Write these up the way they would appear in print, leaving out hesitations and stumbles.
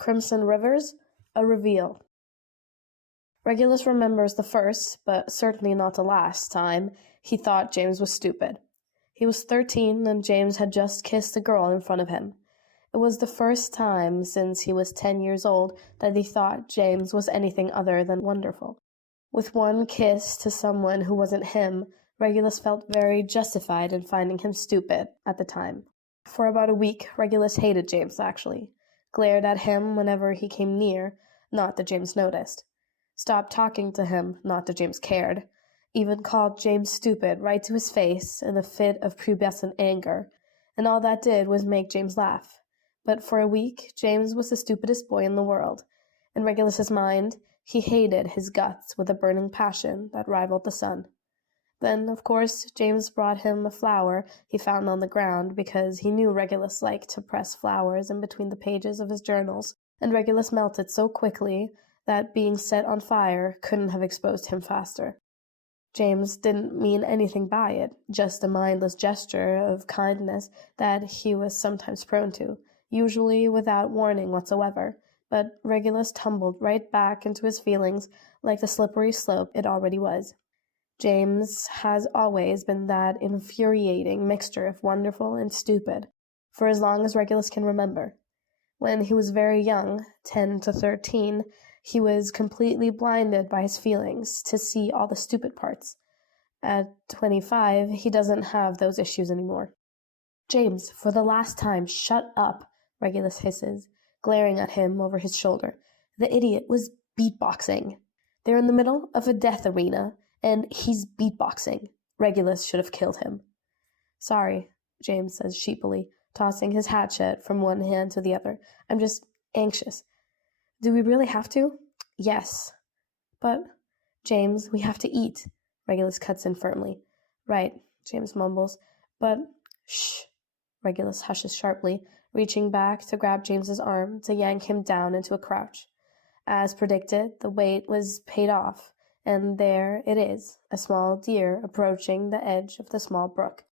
Crimson Rivers, a reveal. Regulus remembers the first, but certainly not the last, time he thought James was stupid. He was 13 and James had just kissed a girl in front of him. It was the first time since he was 10 years old that he thought James was anything other than wonderful. With one kiss to someone who wasn't him, Regulus felt very justified in finding him stupid at the time. For about a week, Regulus hated James, actually. Glared at him whenever he came near, not that James noticed. Stopped talking to him, not that James cared. Even called James stupid right to his face in a fit of pubescent anger, and all that did was make James laugh. But for a week, James was the stupidest boy in the world. In Regulus's mind, he hated his guts with a burning passion that rivaled the sun. Then, of course, James brought him a flower he found on the ground because he knew Regulus liked to press flowers in between the pages of his journals, and Regulus melted so quickly that being set on fire couldn't have exposed him faster. James didn't mean anything by it, just a mindless gesture of kindness that he was sometimes prone to, usually without warning whatsoever, but Regulus tumbled right back into his feelings like the slippery slope it already was. James has always been that infuriating mixture of wonderful and stupid, for as long as Regulus can remember. When he was very young, 10 to 13, he was completely blinded by his feelings to see all the stupid parts. At 25, he doesn't have those issues anymore. "James, for the last time, shut up," Regulus hisses, glaring at him over his shoulder. "The idiot was beatboxing. They're in the middle of a death arena, and he's beatboxing. Regulus should have killed him." "Sorry," James says sheepily, tossing his hatchet from one hand to the other. "I'm just anxious." "Do we really have to?" "Yes." "But, James, we have to eat," Regulus cuts in firmly. "Right," James mumbles. "But, shh," Regulus hushes sharply, reaching back to grab James's arm to yank him down into a crouch. As predicted, the wait was paid off, and there it is, a small deer approaching the edge of the small brook.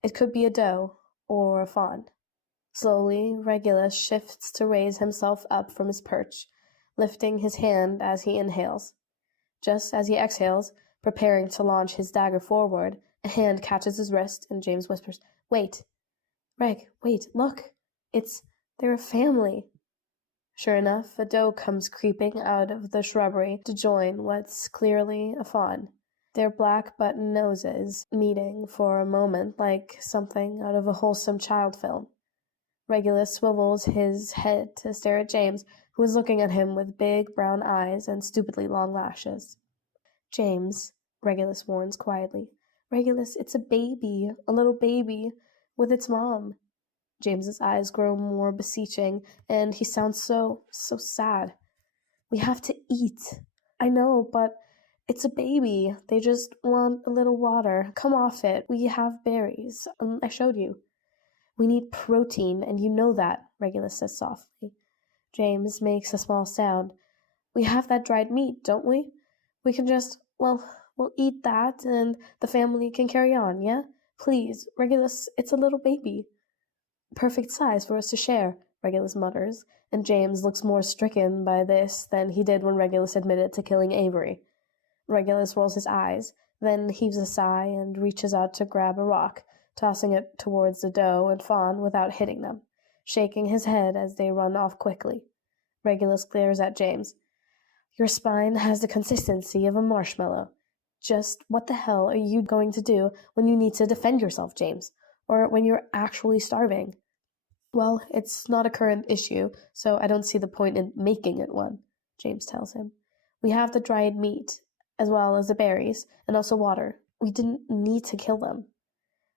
It could be a doe or a fawn. Slowly, Regulus shifts to raise himself up from his perch, lifting his hand as he inhales. Just as he exhales, preparing to launch his dagger forward, a hand catches his wrist, and James whispers, "Wait. Reg, wait, look. They're a family." Sure enough, a doe comes creeping out of the shrubbery to join what's clearly a fawn, their black button noses meeting for a moment like something out of a wholesome child film. Regulus swivels his head to stare at James, who is looking at him with big brown eyes and stupidly long lashes. "James," Regulus warns quietly. "Regulus, it's a baby, a little baby, with its mom." James's eyes grow more beseeching, and he sounds so sad. "We have to eat." "I know, but it's a baby. They just want a little water. Come off it. We have berries. I showed you." "We need protein, and you know that," Regulus says softly. James makes a small sound. "We have that dried meat, don't we? We can just, we'll eat that, and the family can carry on, yeah? Please, Regulus, it's a little baby." "Perfect size for us to share," Regulus mutters, and James looks more stricken by this than he did when Regulus admitted to killing Avery. Regulus rolls his eyes, then heaves a sigh and reaches out to grab a rock, tossing it towards the doe and fawn without hitting them, shaking his head as they run off quickly. Regulus glares at James. "Your spine has the consistency of a marshmallow. Just what the hell are you going to do when you need to defend yourself, James? Or when you're actually starving?" "Well, it's not a current issue, so I don't see the point in making it one," James tells him. "We have the dried meat, as well as the berries, and also water. We didn't need to kill them.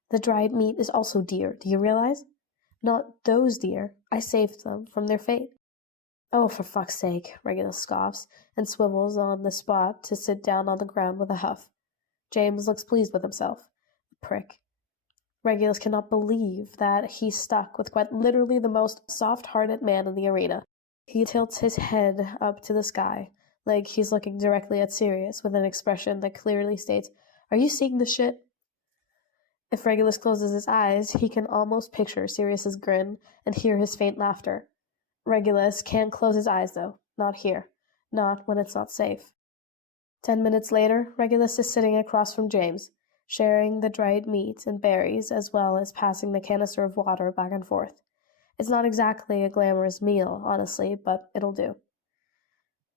The dried meat is also deer, do you realize? Not those deer. I saved them from their fate." "Oh, for fuck's sake," Regulus scoffs, and swivels on the spot to sit down on the ground with a huff. James looks pleased with himself. Prick. Regulus cannot believe that he's stuck with quite literally the most soft-hearted man in the arena. He tilts his head up to the sky, like he's looking directly at Sirius with an expression that clearly states, "Are you seeing this shit?" If Regulus closes his eyes, he can almost picture Sirius's grin and hear his faint laughter. Regulus can't close his eyes, though. Not here. Not when it's not safe. 10 minutes later, Regulus is sitting across from James, sharing the dried meat and berries as well as passing the canister of water back and forth. It's not exactly a glamorous meal, honestly, but it'll do.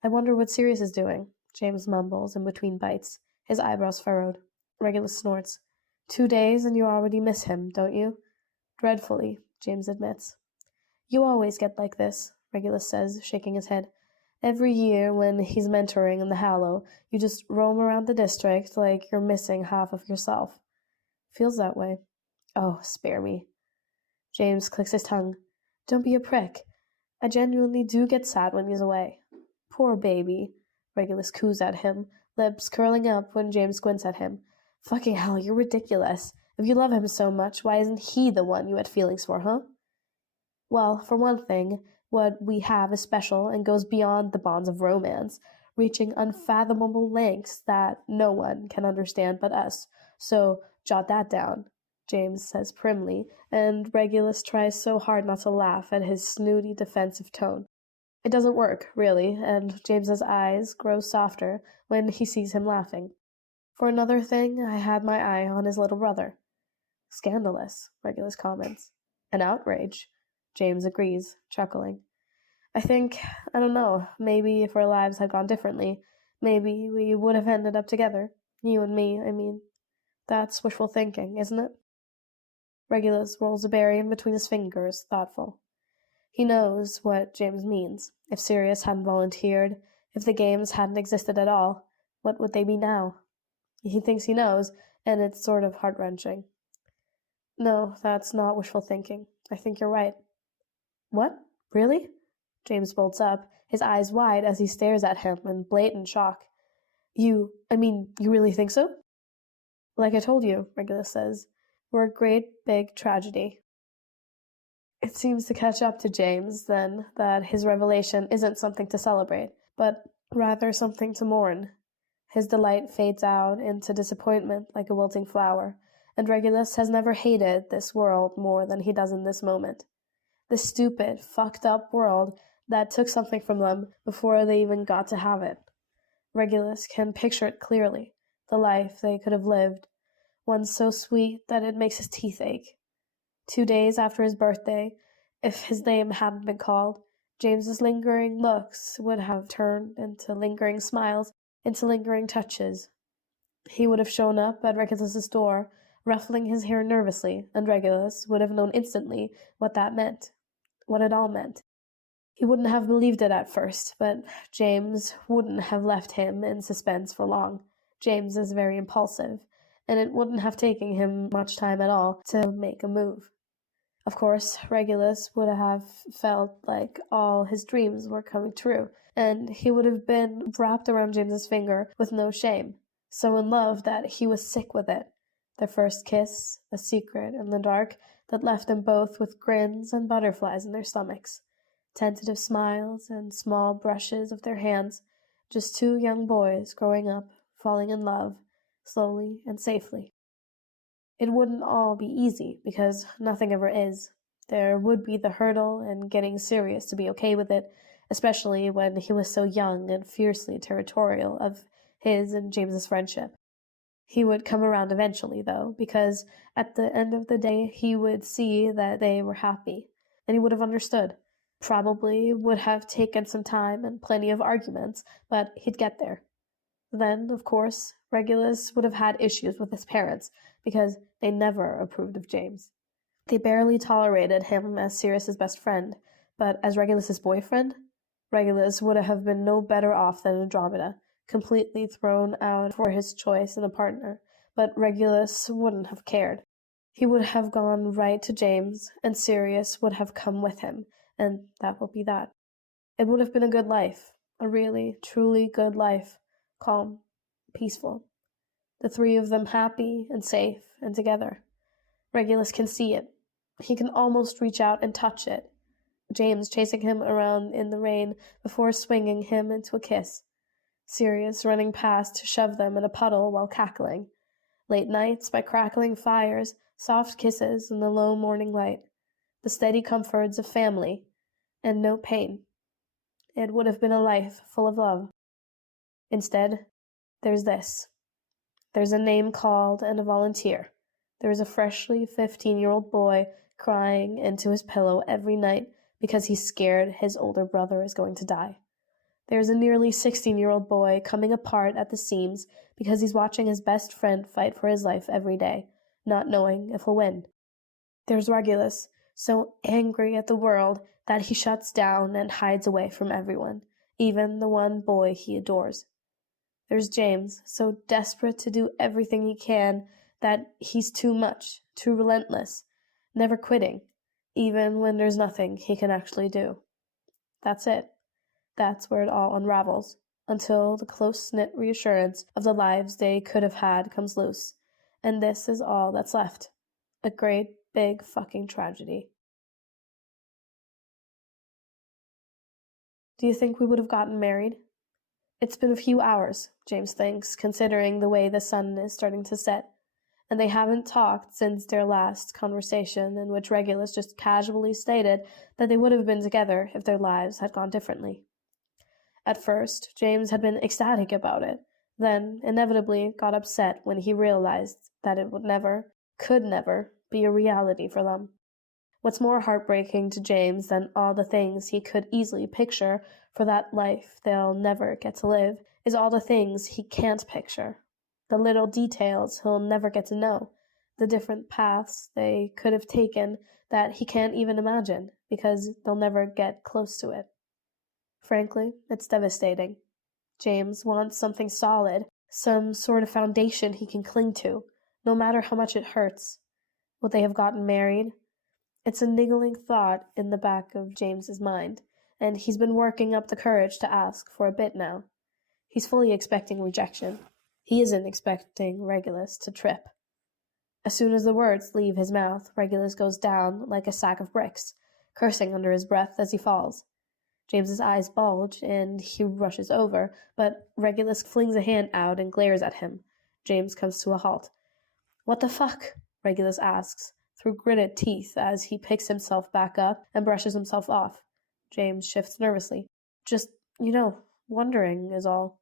I wonder what Sirius is doing, James mumbles in between bites, his eyebrows furrowed. Regulus snorts. 2 days and you already miss him, don't you? Dreadfully, James admits. You always get like this, Regulus says, shaking his head. Every year when he's mentoring in the Hallow, you just roam around the district like you're missing half of yourself. Feels that way. Oh, spare me. James clicks his tongue. Don't be a prick. I genuinely do get sad when he's away. Poor baby, Regulus coos at him, lips curling up when James squints at him. Fucking hell, you're ridiculous. If you love him so much, why isn't he the one you had feelings for, huh? Well, for one thing, what we have is special and goes beyond the bonds of romance, reaching unfathomable lengths that no one can understand but us. So jot that down, James says primly, and Regulus tries so hard not to laugh at his snooty defensive tone. It doesn't work, really, and James's eyes grow softer when he sees him laughing. For another thing, I had my eye on his little brother. Scandalous, Regulus comments. An outrage, James agrees, chuckling. I don't know, maybe if our lives had gone differently, maybe we would have ended up together. You and me, I mean. That's wishful thinking, isn't it? Regulus rolls a berry in between his fingers, thoughtful. He knows what James means. If Sirius hadn't volunteered, if the games hadn't existed at all, what would they be now? He thinks he knows, and it's sort of heart-wrenching. No, that's not wishful thinking. I think you're right. What? Really? James bolts up, his eyes wide as he stares at him in blatant shock. You really think so? Like I told you, Regulus says, we're a great big tragedy. It seems to catch up to James, then, that his revelation isn't something to celebrate, but rather something to mourn. His delight fades out into disappointment like a wilting flower, and Regulus has never hated this world more than he does in this moment. This stupid, fucked up world that took something from them before they even got to have it. Regulus can picture it clearly, the life they could have lived, one so sweet that it makes his teeth ache. 2 days after his birthday, if his name hadn't been called, James's lingering looks would have turned into lingering smiles, into lingering touches. He would have shown up at Regulus's door, ruffling his hair nervously, and Regulus would have known instantly what that meant, what it all meant. He wouldn't have believed it at first, but James wouldn't have left him in suspense for long. James is very impulsive, and it wouldn't have taken him much time at all to make a move. Of course, Regulus would have felt like all his dreams were coming true, and he would have been wrapped around James's finger with no shame, so in love that he was sick with it. Their first kiss, a secret in the dark that left them both with grins and butterflies in their stomachs, tentative smiles and small brushes of their hands, just 2 young boys growing up, falling in love, slowly and safely. It wouldn't all be easy, because nothing ever is. There would be the hurdle and getting Sirius to be okay with it, especially when he was so young and fiercely territorial of his and James's friendship. He would come around eventually, though, because at the end of the day he would see that they were happy, and he would have understood. Probably would have taken some time and plenty of arguments, but he'd get there. Then, of course, Regulus would have had issues with his parents, because they never approved of James. They barely tolerated him as Sirius's best friend, but as Regulus's boyfriend, Regulus would have been no better off than Andromeda, completely thrown out for his choice in a partner, but Regulus wouldn't have cared. He would have gone right to James, and Sirius would have come with him, and that will be that. It would have been a good life, a really, truly good life, calm, peaceful. The 3 of them happy and safe and together. Regulus can see it. He can almost reach out and touch it. James chasing him around in the rain before swinging him into a kiss. Sirius running past to shove them in a puddle while cackling. Late nights by crackling fires, soft kisses in the low morning light. The steady comforts of family. and no pain. It would have been a life full of love. Instead, there's this. There's a name called and a volunteer. There is a freshly 15-year-old boy crying into his pillow every night because he's scared his older brother is going to die. There's a nearly 16-year-old boy coming apart at the seams because he's watching his best friend fight for his life every day, not knowing if he'll win. There's Regulus, so angry at the world that he shuts down and hides away from everyone, even the one boy he adores. There's James, so desperate to do everything he can that he's too much, too relentless, never quitting, even when there's nothing he can actually do. That's it. That's where it all unravels, until the close-knit reassurance of the lives they could have had comes loose. And this is all that's left. A great, big fucking tragedy. Do you think we would have gotten married? It's been a few hours, James thinks, considering the way the sun is starting to set. And they haven't talked since their last conversation, in which Regulus just casually stated that they would have been together if their lives had gone differently. At first, James had been ecstatic about it, then inevitably got upset when he realized that it would never, could never, be a reality for them. What's more heartbreaking to James than all the things he could easily picture for that life they'll never get to live is all the things he can't picture. The little details he'll never get to know, the different paths they could have taken that he can't even imagine because they'll never get close to it. Frankly, it's devastating. James wants something solid, some sort of foundation he can cling to, no matter how much it hurts. Would they have gotten married? It's a niggling thought in the back of James's mind, and he's been working up the courage to ask for a bit now. He's fully expecting rejection. He isn't expecting Regulus to trip. As soon as the words leave his mouth, Regulus goes down like a sack of bricks, cursing under his breath as he falls. James's eyes bulge, and he rushes over, but Regulus flings a hand out and glares at him. James comes to a halt. "What the fuck?" Regulus asks, through gritted teeth, as he picks himself back up and brushes himself off. James shifts nervously. "Just, wondering is all."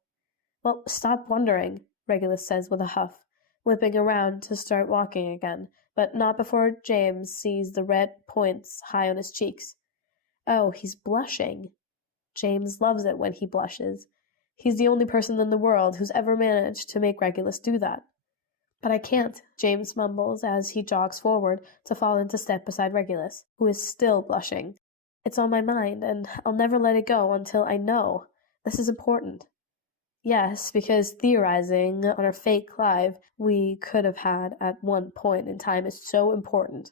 "Well, stop wondering," Regulus says with a huff, whipping around to start walking again, but not before James sees the red points high on his cheeks. Oh, he's blushing. James loves it when he blushes. He's the only person in the world who's ever managed to make Regulus do that. "But I can't," James mumbles as he jogs forward to fall into step beside Regulus, who is still blushing. "It's on my mind, and I'll never let it go until I know. This is important." Yes, because theorizing on our fake life we could have had at one point in time is so important.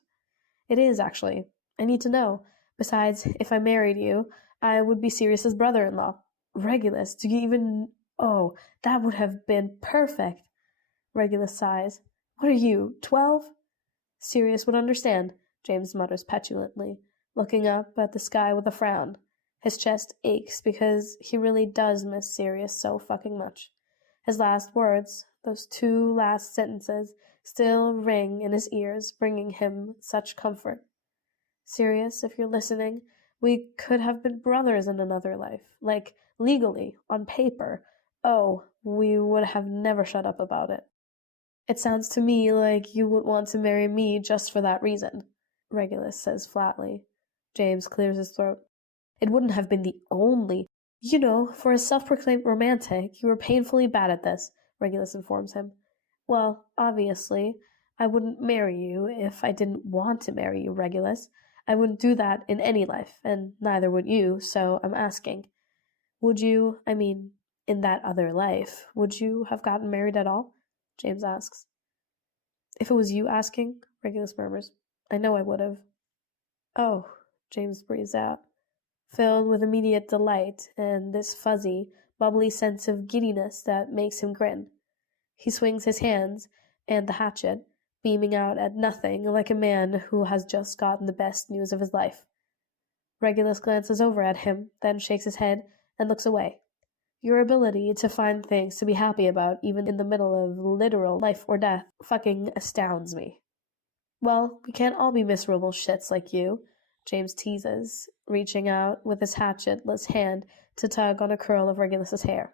It is, actually. I need to know. Besides, if I married you, I would be Sirius's brother-in-law. Regulus, do you even... Oh, that would have been perfect. Regulus sighs. What are you, 12? Sirius would understand, James mutters petulantly, looking up at the sky with a frown. His chest aches because he really does miss Sirius so fucking much. His last words, those 2 last sentences, still ring in his ears, bringing him such comfort. Sirius, if you're listening, we could have been brothers in another life, like legally, on paper. Oh, we would have never shut up about it. It sounds to me like you would want to marry me just for that reason, Regulus says flatly. James clears his throat. It wouldn't have been the only... for a self-proclaimed romantic, you were painfully bad at this, Regulus informs him. Well, obviously, I wouldn't marry you if I didn't want to marry you, Regulus. I wouldn't do that in any life, and neither would you, so I'm asking. Would you, in that other life, would you have gotten married at all? James asks. If it was you asking, Regulus murmurs, I know I would have. Oh, James breathes out, filled with immediate delight and this fuzzy, bubbly sense of giddiness that makes him grin. He swings his hands and the hatchet, beaming out at nothing like a man who has just gotten the best news of his life. Regulus glances over at him, then shakes his head and looks away. Your ability to find things to be happy about, even in the middle of literal life or death, fucking astounds me. Well, we can't all be miserable shits like you. James teases, reaching out with his hatchetless hand to tug on a curl of Regulus's hair.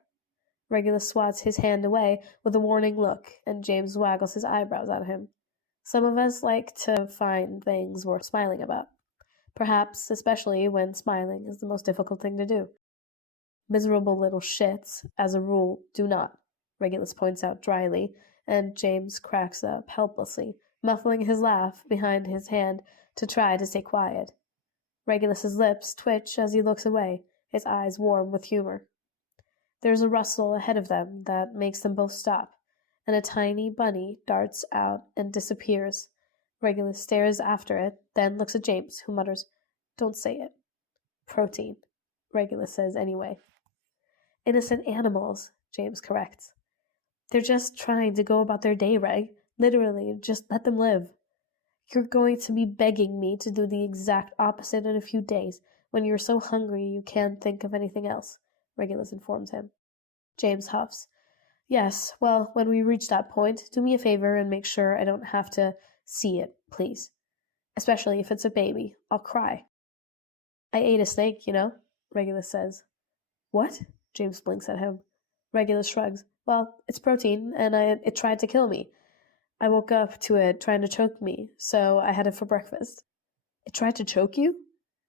Regulus swats his hand away with a warning look, and James waggles his eyebrows at him. Some of us like to find things worth smiling about. Perhaps especially when smiling is the most difficult thing to do. Miserable little shits, as a rule, do not, Regulus points out dryly, and James cracks up helplessly, muffling his laugh behind his hand to try to stay quiet. Regulus's lips twitch as he looks away, his eyes warm with humor. There's a rustle ahead of them that makes them both stop, and a tiny bunny darts out and disappears. Regulus stares after it, then looks at James, who mutters, "Don't say it." "Protein," Regulus says anyway. "Innocent animals," James corrects. "They're just trying to go about their day, Reg. Literally, just let them live." "You're going to be begging me to do the exact opposite in a few days, when you're so hungry you can't think of anything else," Regulus informs him. James huffs. "Yes, well, when we reach that point, do me a favor and make sure I don't have to see it, please. Especially if it's a baby. I'll cry." "I ate a snake, you know," Regulus says. "What?" James blinks at him. Regulus shrugs. "Well, it's protein, and it tried to kill me. I woke up to it trying to choke me, so I had it for breakfast." "It tried to choke you?"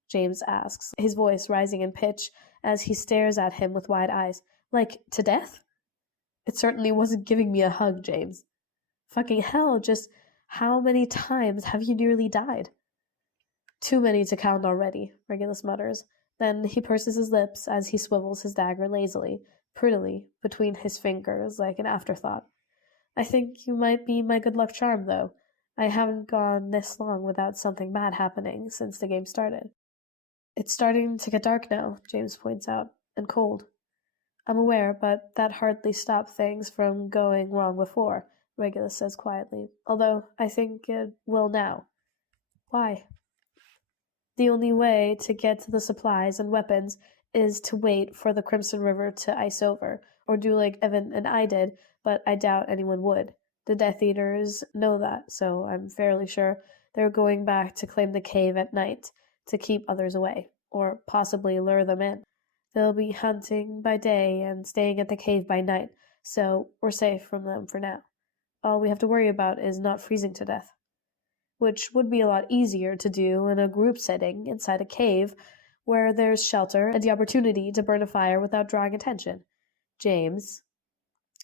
James asks, his voice rising in pitch as he stares at him with wide eyes. "Like, to death?" "It certainly wasn't giving me a hug, James." "Fucking hell, just how many times have you nearly died?" "Too many to count already," Regulus mutters. Then he purses his lips as he swivels his dagger lazily, prettily, between his fingers like an afterthought. "I think you might be my good luck charm, though. I haven't gone this long without something bad happening since the game started." "It's starting to get dark now," James points out, "and cold." "I'm aware, but that hardly stopped things from going wrong before," Regulus says quietly, "although I think it will now." "Why?" "The only way to get to the supplies and weapons is to wait for the Crimson River to ice over, or do like Evan and I did, but I doubt anyone would. The Death Eaters know that, so I'm fairly sure they're going back to claim the cave at night to keep others away, or possibly lure them in. They'll be hunting by day and staying at the cave by night, so we're safe from them for now. All we have to worry about is not freezing to death." Which would be a lot easier to do in a group setting inside a cave where there's shelter and the opportunity to burn a fire without drawing attention. "James."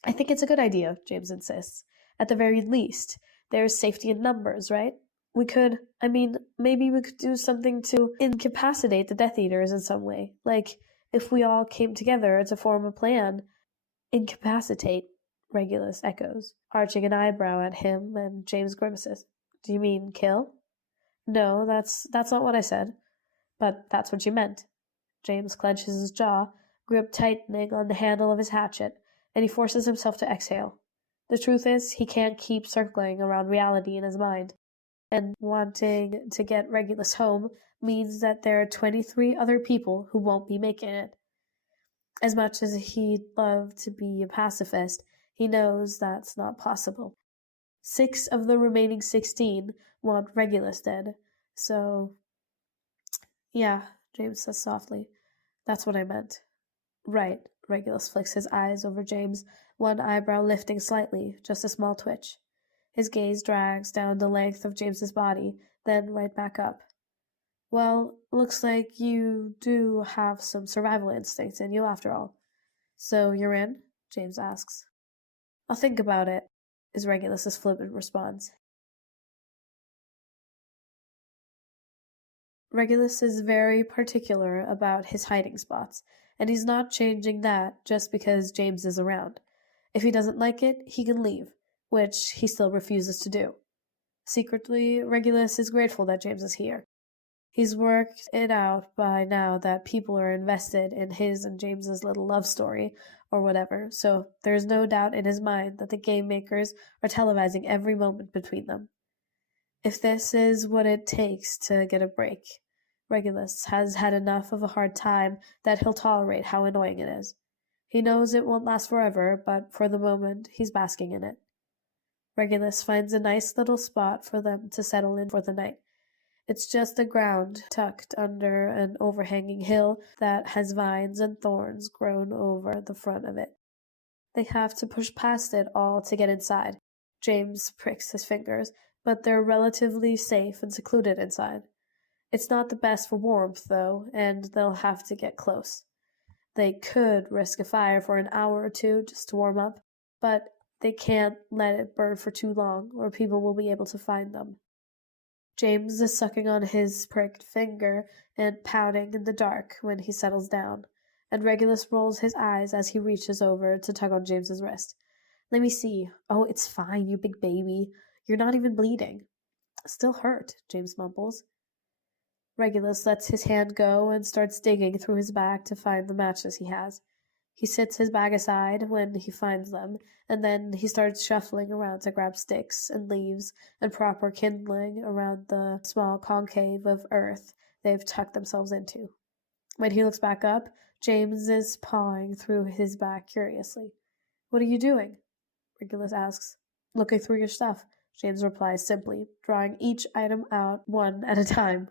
"I think it's a good idea," James insists. "At the very least, there's safety in numbers, right? Maybe we could do something to incapacitate the Death Eaters in some way. Like, if we all came together to form a plan." "Incapacitate," Regulus echoes, arching an eyebrow at him, and James grimaces. "Do you mean kill?" "No, that's not what I said. But that's what you meant." James clenches his jaw, grip tightening on the handle of his hatchet, and he forces himself to exhale. The truth is, he can't keep circling around reality in his mind, and wanting to get Regulus home means that there are 23 other people who won't be making it. As much as he'd love to be a pacifist, he knows that's not possible. 6 of the remaining 16 want Regulus dead, so... "Yeah," James says softly. "That's what I meant." "Right," Regulus flicks his eyes over James, one eyebrow lifting slightly, just a small twitch. His gaze drags down the length of James's body, then right back up. "Well, looks like you do have some survival instincts in you after all. So you're in?" James asks. "I'll think about it," is Regulus's flippant response. Regulus is very particular about his hiding spots, and he's not changing that just because James is around. If he doesn't like it, he can leave, which he still refuses to do. Secretly, Regulus is grateful that James is here. He's worked it out by now that people are invested in his and James's little love story, or whatever, so there's no doubt in his mind that the game makers are televising every moment between them. If this is what it takes to get a break, Regulus has had enough of a hard time that he'll tolerate how annoying it is. He knows it won't last forever, but for the moment, he's basking in it. Regulus finds a nice little spot for them to settle in for the night. It's just the ground tucked under an overhanging hill that has vines and thorns grown over the front of it. They have to push past it all to get inside. James pricks his fingers, but they're relatively safe and secluded inside. It's not the best for warmth, though, and they'll have to get close. They could risk a fire for an hour or two just to warm up, but they can't let it burn for too long, or people will be able to find them. James is sucking on his pricked finger and pouting in the dark when he settles down, and Regulus rolls his eyes as he reaches over to tug on James's wrist. Let me see. Oh, it's fine, you big baby. You're not even bleeding. Still hurt, James mumbles. Regulus lets his hand go and starts digging through his bag to find the matches he has. He sets his bag aside when he finds them, and then he starts shuffling around to grab sticks and leaves and proper kindling around the small concave of earth they've tucked themselves into. When he looks back up, James is pawing through his bag curiously. What are you doing? Regulus asks. Looking through your stuff, James replies simply, drawing each item out one at a time.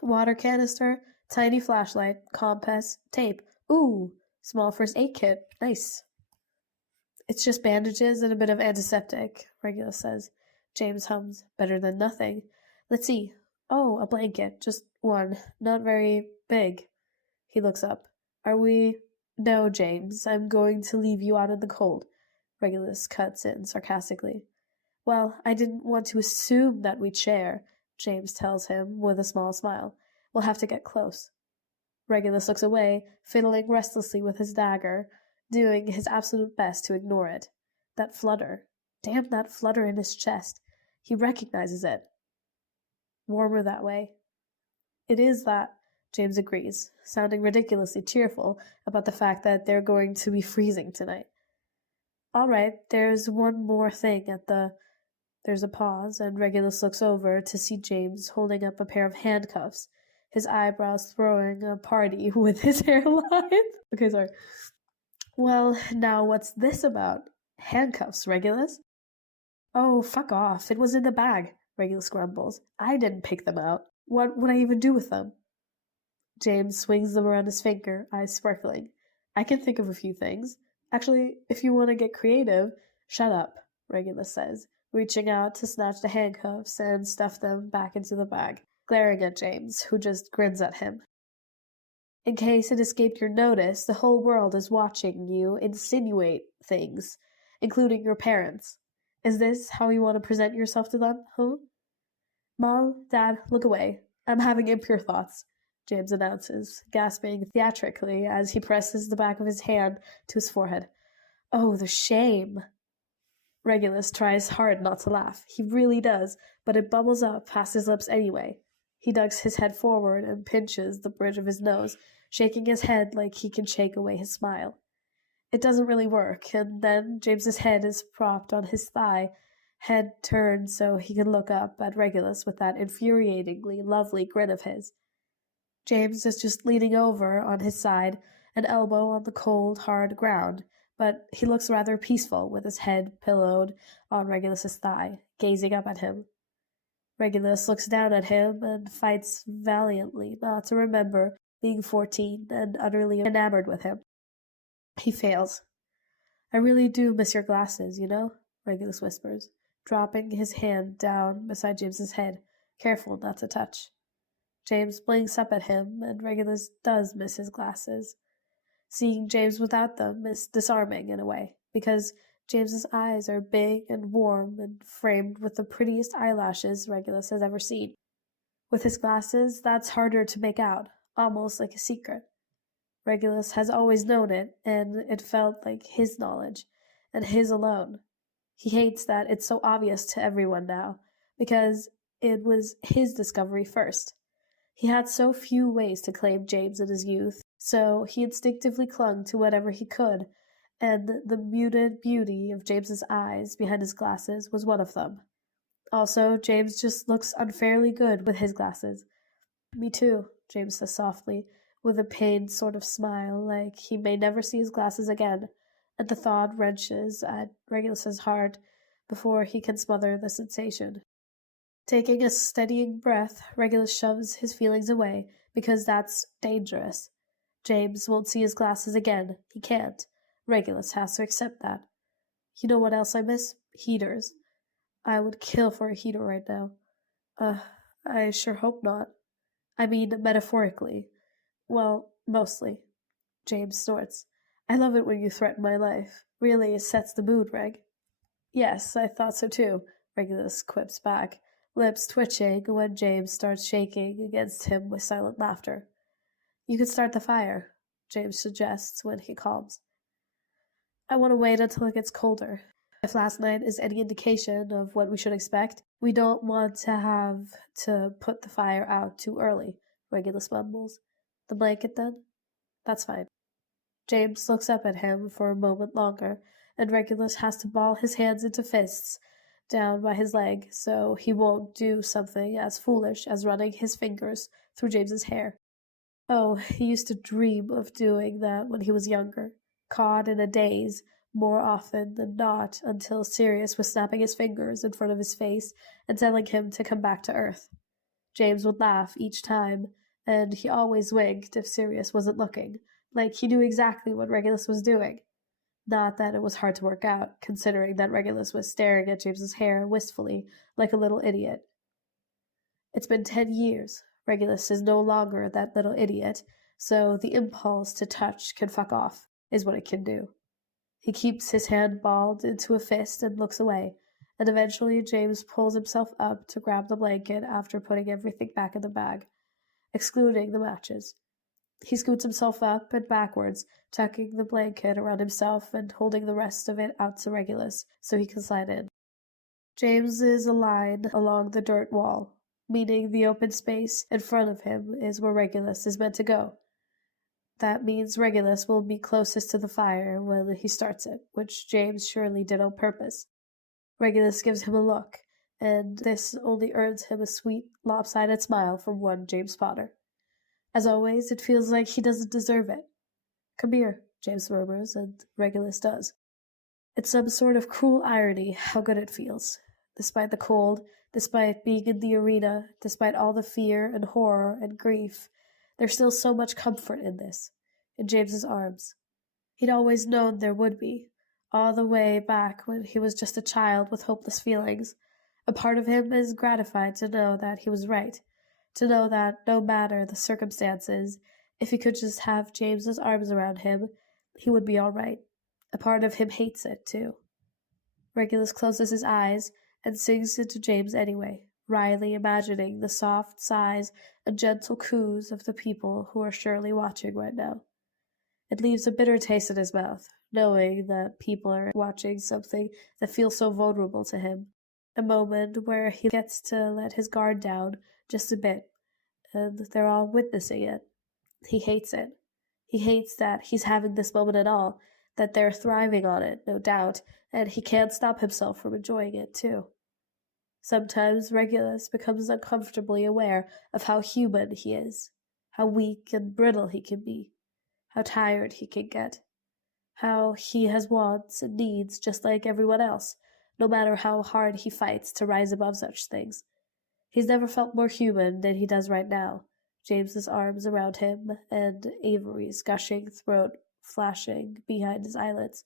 Water canister, tiny flashlight, compass, tape. Ooh, small first aid kit. Nice. It's just bandages and a bit of antiseptic, Regulus says. James hums. Better than nothing. Let's see. Oh, a blanket. Just one. Not very big. He looks up. Are we... No, James. I'm going to leave you out in the cold. Regulus cuts in sarcastically. Well, I didn't want to assume that we'd share, James tells him with a small smile. We'll have to get close. Regulus looks away, fiddling restlessly with his dagger, doing his absolute best to ignore it. That flutter. Damn that flutter in his chest. He recognizes it. Warmer that way. It is that, James agrees, sounding ridiculously cheerful about the fact that they're going to be freezing tonight. All right, there's one more thing at the... There's a pause, and Regulus looks over to see James holding up a pair of handcuffs, his eyebrows throwing a party with his hairline. Okay, sorry. Well, now what's this about? Handcuffs, Regulus? Oh, fuck off. It was in the bag, Regulus grumbles. I didn't pick them out. What would I even do with them? James swings them around his finger, eyes sparkling. I can think of a few things. Actually, if you want to get creative, shut up, Regulus says, reaching out to snatch the handcuffs and stuff them back into the bag, glaring at James, who just grins at him. In case it escaped your notice, the whole world is watching you insinuate things, including your parents. Is this how you want to present yourself to them, huh? Mom, Dad, look away. I'm having impure thoughts, James announces, gasping theatrically as he presses the back of his hand to his forehead. Oh, the shame. Regulus tries hard not to laugh. He really does, but it bubbles up past his lips anyway. He ducks his head forward and pinches the bridge of his nose, shaking his head like he can shake away his smile. It doesn't really work, and then James's head is propped on his thigh, head turned so he can look up at Regulus with that infuriatingly lovely grin of his. James is just leaning over on his side, an elbow on the cold, hard ground, but he looks rather peaceful with his head pillowed on Regulus's thigh, gazing up at him. Regulus looks down at him and fights valiantly not to remember being 14 and utterly enamored with him. He fails. I really do miss your glasses, you know, Regulus whispers, dropping his hand down beside James's head, careful not to touch. James blinks up at him, and Regulus does miss his glasses. Seeing James without them is disarming in a way, because James's eyes are big and warm and framed with the prettiest eyelashes Regulus has ever seen. With his glasses, that's harder to make out, almost like a secret. Regulus has always known it, and it felt like his knowledge, and his alone. He hates that it's so obvious to everyone now, because it was his discovery first. He had so few ways to claim James in his youth, so he instinctively clung to whatever he could, and the muted beauty of James's eyes behind his glasses was one of them. Also, James just looks unfairly good with his glasses. Me too, James says softly, with a pained sort of smile, like he may never see his glasses again, and the thought wrenches at Regulus's heart before he can smother the sensation. Taking a steadying breath, Regulus shoves his feelings away, because that's dangerous. James won't see his glasses again. He can't. Regulus has to accept that. You know what else I miss? Heaters. I would kill for a heater right now. I sure hope not. I mean, metaphorically. Well, mostly. James snorts. I love it when you threaten my life. Really, it sets the mood, Reg. Yes, I thought so too, Regulus quips back, lips twitching when James starts shaking against him with silent laughter. You could start the fire, James suggests when he calms. I want to wait until it gets colder. If last night is any indication of what we should expect, we don't want to have to put the fire out too early, Regulus mumbles. The blanket, then? That's fine. James looks up at him for a moment longer, and Regulus has to ball his hands into fists down by his leg so he won't do something as foolish as running his fingers through James's hair. Oh, he used to dream of doing that when he was younger, caught in a daze more often than not until Sirius was snapping his fingers in front of his face and telling him to come back to Earth. James would laugh each time, and he always winked if Sirius wasn't looking, like he knew exactly what Regulus was doing. Not that it was hard to work out, considering that Regulus was staring at James's hair wistfully, like a little idiot. It's been 10 years. Regulus is no longer that little idiot, so the impulse to touch can fuck off, is what it can do. He keeps his hand balled into a fist and looks away, and eventually James pulls himself up to grab the blanket after putting everything back in the bag, excluding the matches. He scoots himself up and backwards, tucking the blanket around himself and holding the rest of it out to Regulus so he can slide in. James is aligned along the dirt wall, meaning the open space in front of him is where Regulus is meant to go. That means Regulus will be closest to the fire when he starts it, which James surely did on purpose. Regulus gives him a look, and this only earns him a sweet, lopsided smile from one James Potter. As always, it feels like he doesn't deserve it. Come here, James murmurs, and Regulus does. It's some sort of cruel irony how good it feels. Despite the cold, despite being in the arena, despite all the fear and horror and grief, there's still so much comfort in this, in James's arms. He'd always known there would be, all the way back when he was just a child with hopeless feelings. A part of him is gratified to know that he was right, to know that no matter the circumstances, if he could just have James's arms around him, he would be all right. A part of him hates it, too. Regulus closes his eyes and sinks into James anyway, wryly imagining the soft sighs and gentle coos of the people who are surely watching right now. It leaves a bitter taste in his mouth, knowing that people are watching something that feels so vulnerable to him. A moment where he gets to let his guard down just a bit, and they're all witnessing it. He hates it. He hates that he's having this moment at all, that they're thriving on it, no doubt, and he can't stop himself from enjoying it, too. Sometimes Regulus becomes uncomfortably aware of how human he is, how weak and brittle he can be, how tired he can get, how he has wants and needs just like everyone else, no matter how hard he fights to rise above such things. He's never felt more human than he does right now, James's arms around him and Avery's gushing throat flashing behind his eyelids.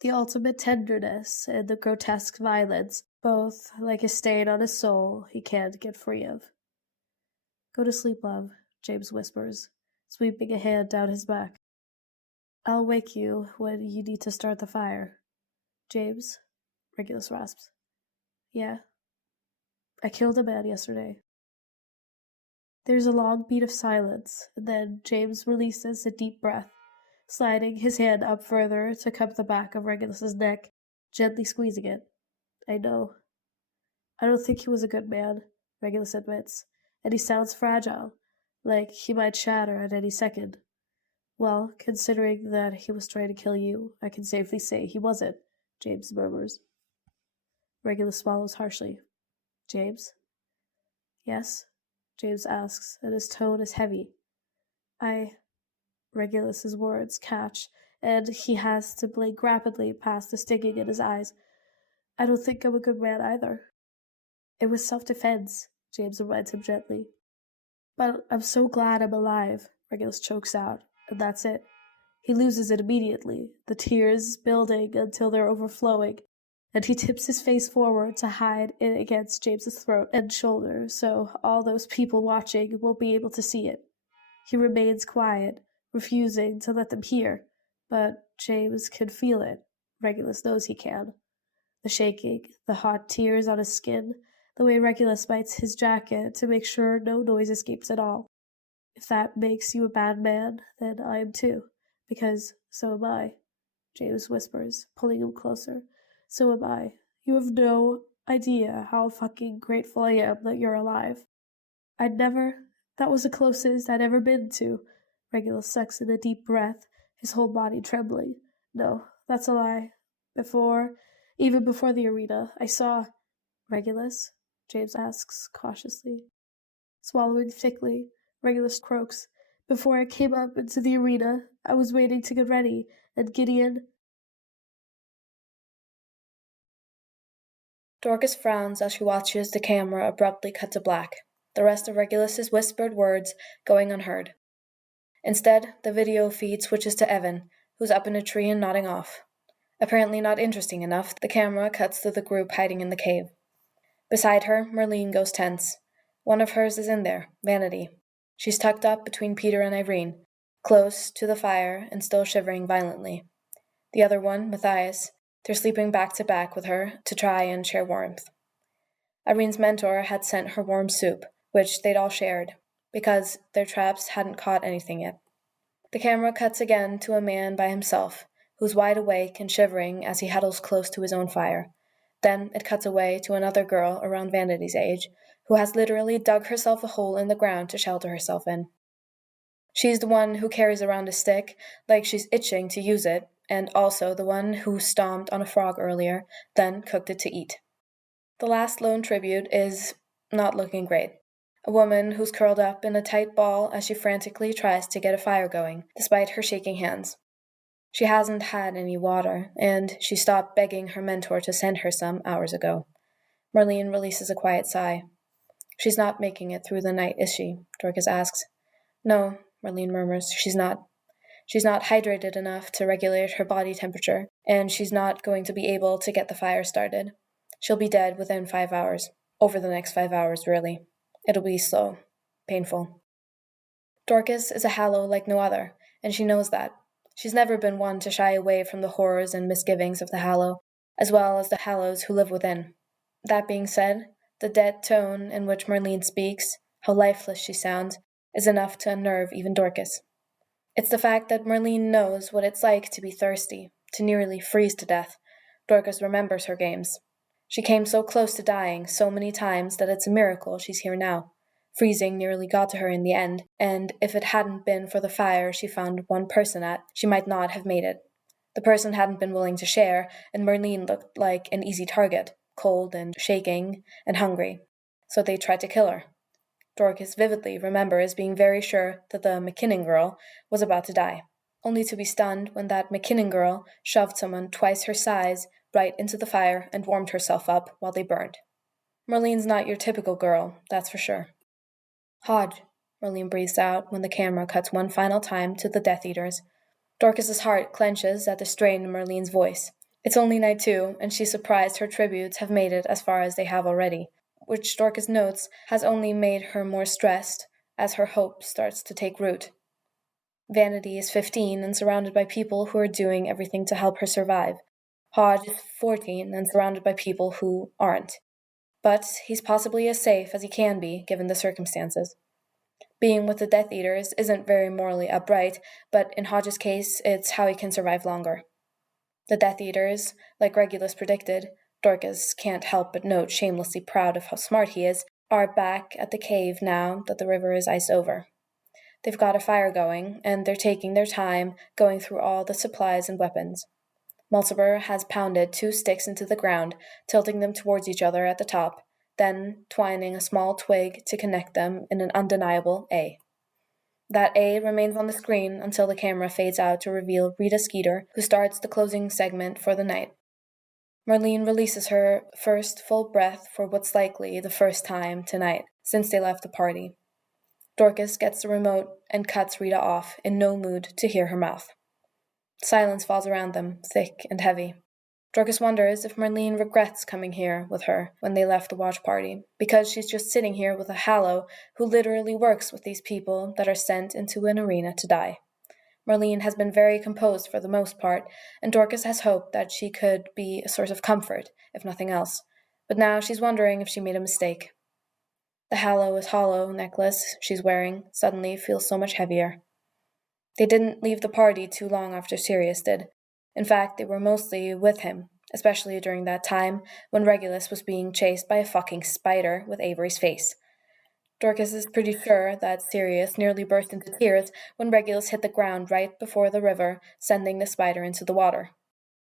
The ultimate tenderness and the grotesque violence, both like a stain on his soul he can't get free of. Go to sleep, love, James whispers, sweeping a hand down his back. I'll wake you when you need to start the fire. James, Regulus rasps. Yeah. I killed a man yesterday. There's a long beat of silence, and then James releases a deep breath, sliding his hand up further to cup the back of Regulus's neck, gently squeezing it. I know. I don't think he was a good man, Regulus admits, and he sounds fragile, like he might shatter at any second. Well, considering that he was trying to kill you, I can safely say he wasn't, James murmurs. Regulus swallows harshly. James? Yes? James asks, and his tone is heavy. Regulus's words catch, and he has to blink rapidly past the stinging in his eyes. I don't think I'm a good man either. It was self-defense, James reminds him gently. But I'm so glad I'm alive, Regulus chokes out, and that's it. He loses it immediately, the tears building until they're overflowing, and he tips his face forward to hide it against James's throat and shoulder so all those people watching won't be able to see it. He remains quiet, refusing to let them hear, but James can feel it. Regulus knows he can. The shaking, the hot tears on his skin, the way Regulus bites his jacket to make sure no noise escapes at all. If that makes you a bad man, then I am too, because so am I, James whispers, pulling him closer. So am I. You have no idea how fucking grateful I am that you're alive. That was the closest I'd ever been to. Regulus sucks in a deep breath, his whole body trembling. No, that's a lie. Even before the arena, I saw... Regulus? James asks cautiously. Swallowing thickly, Regulus croaks. Before I came up into the arena, I was waiting to get ready, and Gideon... Dorcas frowns as she watches the camera abruptly cut to black, the rest of Regulus's whispered words going unheard. Instead, the video feed switches to Evan, who's up in a tree and nodding off. Apparently not interesting enough, the camera cuts to the group hiding in the cave. Beside her, Marlene goes tense. One of hers is in there, Vanity. She's tucked up between Peter and Irene, close to the fire and still shivering violently. The other one, Matthias, they're sleeping back to back with her to try and share warmth. Irene's mentor had sent her warm soup, which they'd all shared, because their traps hadn't caught anything yet. The camera cuts again to a man by himself, who's wide awake and shivering as he huddles close to his own fire. Then it cuts away to another girl around Vanity's age, who has literally dug herself a hole in the ground to shelter herself in. She's the one who carries around a stick, like she's itching to use it, and also the one who stomped on a frog earlier, then cooked it to eat. The last lone tribute is not looking great. A woman who's curled up in a tight ball as she frantically tries to get a fire going, despite her shaking hands. She hasn't had any water, and she stopped begging her mentor to send her some hours ago. Marlene releases a quiet sigh. She's not making it through the night, is she? Dorcas asks. No, Marlene murmurs. She's not. She's not hydrated enough to regulate her body temperature, and she's not going to be able to get the fire started. She'll be dead within 5 hours. Over the next 5 hours, really. It'll be slow. Painful. Dorcas is a Hallow like no other, and she knows that. She's never been one to shy away from the horrors and misgivings of the Hallow, as well as the Hallows who live within. That being said, the dead tone in which Marlene speaks, how lifeless she sounds, is enough to unnerve even Dorcas. It's the fact that Marlene knows what it's like to be thirsty, to nearly freeze to death. Dorcas remembers her games. She came so close to dying so many times that it's a miracle she's here now. Freezing nearly got to her in the end, and if it hadn't been for the fire she found one person at, she might not have made it. The person hadn't been willing to share, and Marlene looked like an easy target, cold and shaking and hungry. So they tried to kill her. Dorcas vividly remembers being very sure that the McKinnon girl was about to die, only to be stunned when that McKinnon girl shoved someone twice her size right into the fire and warmed herself up while they burned. Marlene's not your typical girl, that's for sure. Hodge, Marlene breathes out when the camera cuts one final time to the Death Eaters. Dorcas's heart clenches at the strain in Marlene's voice. It's only night 2, and she's surprised her tributes have made it as far as they have already, which Dorcas notes has only made her more stressed as her hope starts to take root. Vanity is 15 and surrounded by people who are doing everything to help her survive. Hodge is 14 and surrounded by people who aren't. But he's possibly as safe as he can be, given the circumstances. Being with the Death Eaters isn't very morally upright, but in Hodge's case, it's how he can survive longer. The Death Eaters, like Regulus predicted, Dorcas can't help but note, shamelessly proud of how smart he is, are back at the cave now that the river is iced over. They've got a fire going, and they're taking their time going through all the supplies and weapons. Mulciber has pounded 2 sticks into the ground, tilting them towards each other at the top, then twining a small twig to connect them in an undeniable A. That A remains on the screen until the camera fades out to reveal Rita Skeeter, who starts the closing segment for the night. Marlene releases her first full breath for what's likely the first time tonight since they left the party. Dorcas gets the remote and cuts Rita off, in no mood to hear her mouth. Silence falls around them, thick and heavy. Dorcas wonders if Marlene regrets coming here with her when they left the watch party, because she's just sitting here with a Hallow who literally works with these people that are sent into an arena to die. Marlene has been very composed for the most part, and Dorcas has hoped that she could be a source of comfort, if nothing else. But now she's wondering if she made a mistake. The Hallow is hollow necklace she's wearing suddenly feels so much heavier. They didn't leave the party too long after Sirius did. In fact, they were mostly with him, especially during that time when Regulus was being chased by a fucking spider with Avery's face. Dorcas is pretty sure that Sirius nearly burst into tears when Regulus hit the ground right before the river, sending the spider into the water.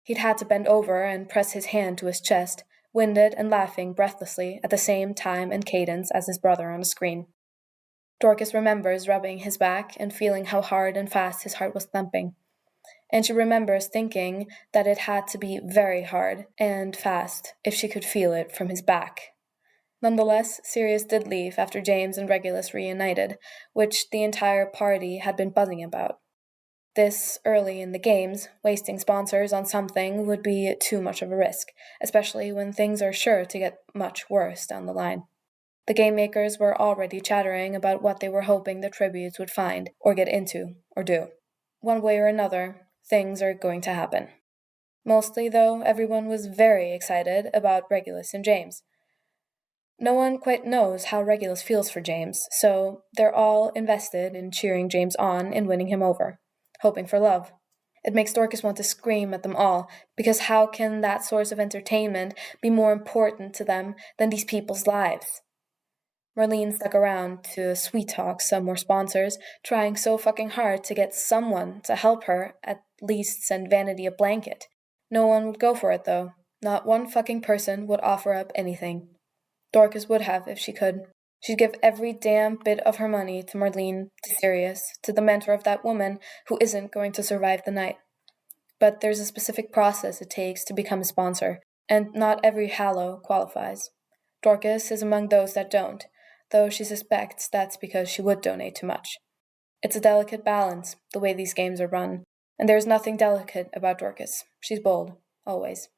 He'd had to bend over and press his hand to his chest, winded and laughing breathlessly at the same time and cadence as his brother on the screen. Dorcas remembers rubbing his back and feeling how hard and fast his heart was thumping. And she remembers thinking that it had to be very hard and fast if she could feel it from his back. Nonetheless, Sirius did leave after James and Regulus reunited, which the entire party had been buzzing about. This early in the games, wasting sponsors on something would be too much of a risk, especially when things are sure to get much worse down the line. The game makers were already chattering about what they were hoping the tributes would find, or get into, or do. One way or another, things are going to happen. Mostly, though, everyone was very excited about Regulus and James. No one quite knows how Regulus feels for James, so they're all invested in cheering James on and winning him over, hoping for love. It makes Dorcas want to scream at them all, because how can that source of entertainment be more important to them than these people's lives? Marlene stuck around to sweet-talk some more sponsors, trying so fucking hard to get someone to help her at least send Vanity a blanket. No one would go for it, though. Not one fucking person would offer up anything. Dorcas would have if she could. She'd give every damn bit of her money to Marlene, to Sirius, to the mentor of that woman who isn't going to survive the night. But there's a specific process it takes to become a sponsor, and not every Hallow qualifies. Dorcas is among those that don't, though she suspects that's because she would donate too much. It's a delicate balance, the way these games are run, and there's nothing delicate about Dorcas. She's bold, always.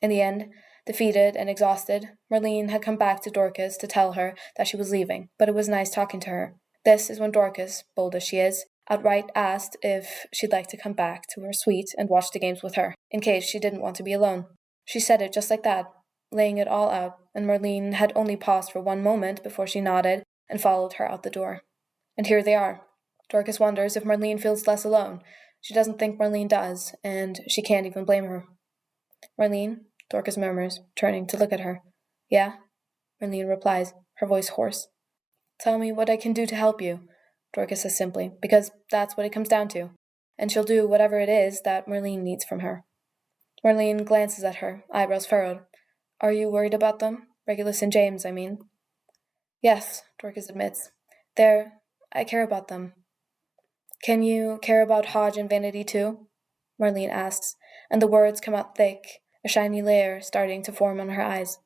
In the end, defeated and exhausted, Marlene had come back to Dorcas to tell her that she was leaving, but it was nice talking to her. This is when Dorcas, bold as she is, outright asked if she'd like to come back to her suite and watch the games with her, in case she didn't want to be alone. She said it just like that, laying it all out, and Marlene had only paused for one moment before she nodded and followed her out the door. And here they are. Dorcas wonders if Marlene feels less alone. She doesn't think Marlene does, and she can't even blame her. Marlene, Dorcas murmurs, turning to look at her. Yeah? Marlene replies, her voice hoarse. Tell me what I can do to help you, Dorcas says simply, because that's what it comes down to, and she'll do whatever it is that Marlene needs from her. Marlene glances at her, eyebrows furrowed. Are you worried about them? Regulus and James, I mean. Yes, Dorcas admits. I care about them. Can you care about Hodge and Vanity too? Marlene asks, and the words come out thick, a shiny layer starting to form on her eyes.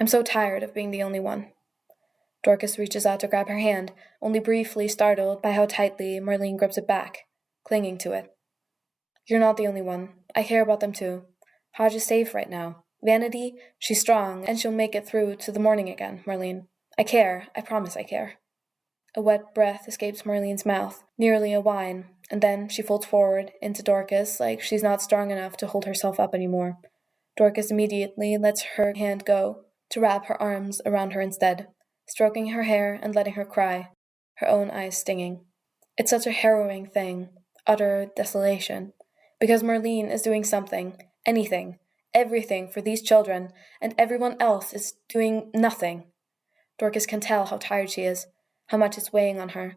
I'm so tired of being the only one. Dorcas reaches out to grab her hand, only briefly startled by how tightly Marlene grips it back, clinging to it. You're not the only one. I care about them too. Hodge is safe right now. Vanity, she's strong, and she'll make it through to the morning again, Marlene. I care. I promise I care. A wet breath escapes Marlene's mouth, nearly a whine, and then she folds forward into Dorcas like she's not strong enough to hold herself up anymore. Dorcas immediately lets her hand go, to wrap her arms around her instead, stroking her hair and letting her cry, her own eyes stinging. It's such a harrowing thing, utter desolation, because Marlene is doing something, anything, everything for these children, and everyone else is doing nothing. Dorcas can tell how tired she is, how much it's weighing on her,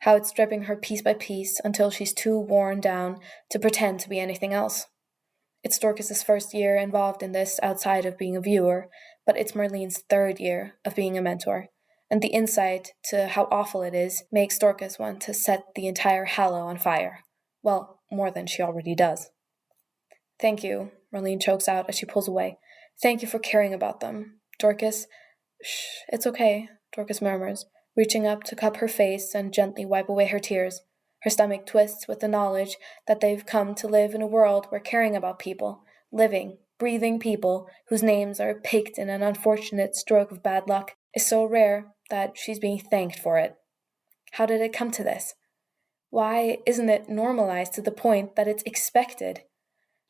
how it's stripping her piece by piece until she's too worn down to pretend to be anything else. It's Dorcas's first year involved in this outside of being a viewer, but it's Marlene's third year of being a mentor, and the insight to how awful it is makes Dorcas want to set the entire Hallow on fire. Well, more than she already does. Thank you, Marlene chokes out as she pulls away. Thank you for caring about them. Dorcas. Shh, it's okay, Dorcas murmurs, reaching up to cup her face and gently wipe away her tears. Her stomach twists with the knowledge that they've come to live in a world where caring about people, living, breathing people whose names are picked in an unfortunate stroke of bad luck, is so rare that she's being thanked for it. How did it come to this? Why isn't it normalized to the point that it's expected?